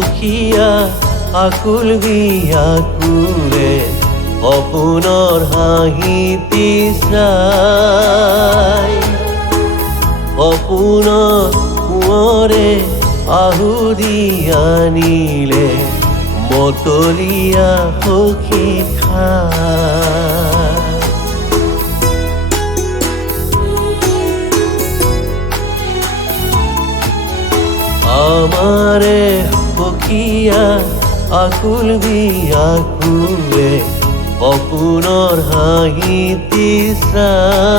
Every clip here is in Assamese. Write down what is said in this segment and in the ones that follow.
সখীয়া আকুল বিয়াকুলে সপোনৰ হাঁহি তিচাই সপোনৰ কোঁৱৰে আহুৰি আনিলে মতলীয়া সখী খাই আমাৰে সখীয়া আকুল বিয়াকুলে সপোনৰ হাঁহি তিচাই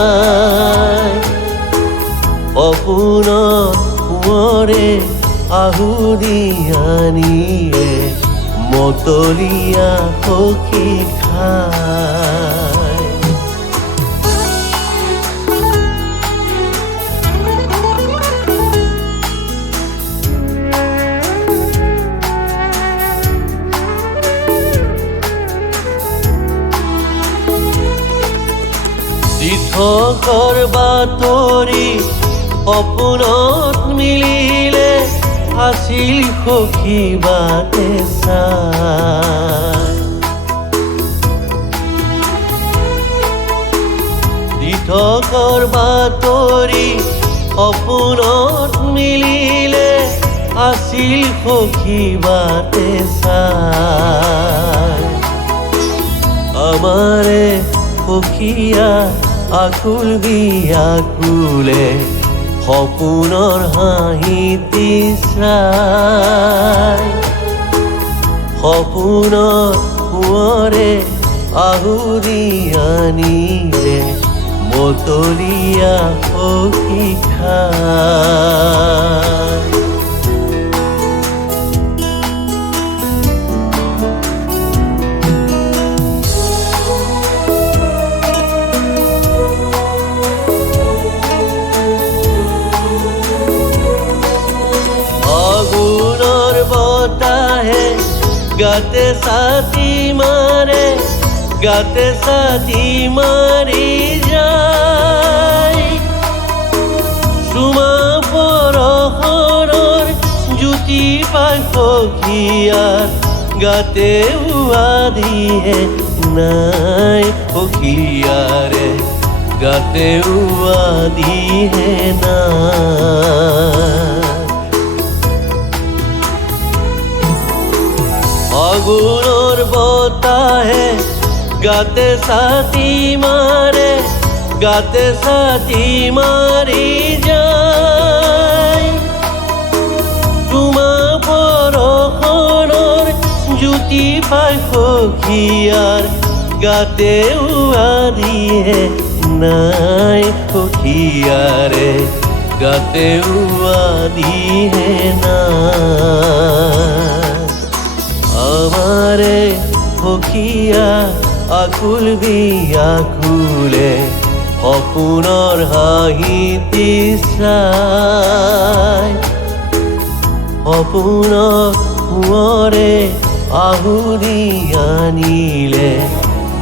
সপোনৰ কোঁৱৰে আহুৰি আনিলে মতলীয়া সখী খাই দিঠকৰ বাতৰি সপোনত মিলিলে আছিল সখী বাটে চাই দিঠকৰ বাতৰি সপোনত মিলিলে আছিল সখী বাটে চাই আমাৰে সখীয়া আকুল বিয়াকুলে সপোনৰ হাঁহি তিচাই সপোনৰ কোঁৱৰে আহুৰি আনিলে মতলীয়া সখী খাই গাতে ছাতি মাৰে গাতে ছাতি মাৰি যায় চুমা পৰশৰৰ জ্যোতি পাই সখীয়াৰ গাতে উৱাদিহে নাই সখীয়াৰে গাতে উৱাদিহে নাই ফাগুনৰ বতাহে গাতে ছাতি মাৰে গাতে ছাতি মাৰি যায় চুমা পৰশৰৰ জ্যোতি পাই সখীয়াৰ গাতে উৱাদিহে নাই সখীয়াৰে গাতে উৱাদিহে নাই আমাৰে সখীয়া আকুল বিয়াকুলে সপোনৰ হাঁহি তিচাই সপোনৰ কোঁৱৰে আহুৰি আনিলে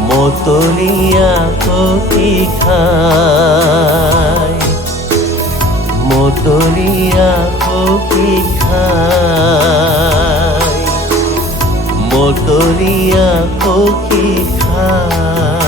মতলীয়া সখী খাই মতলীয়া সখী খাই মতলীয়া সখী খাই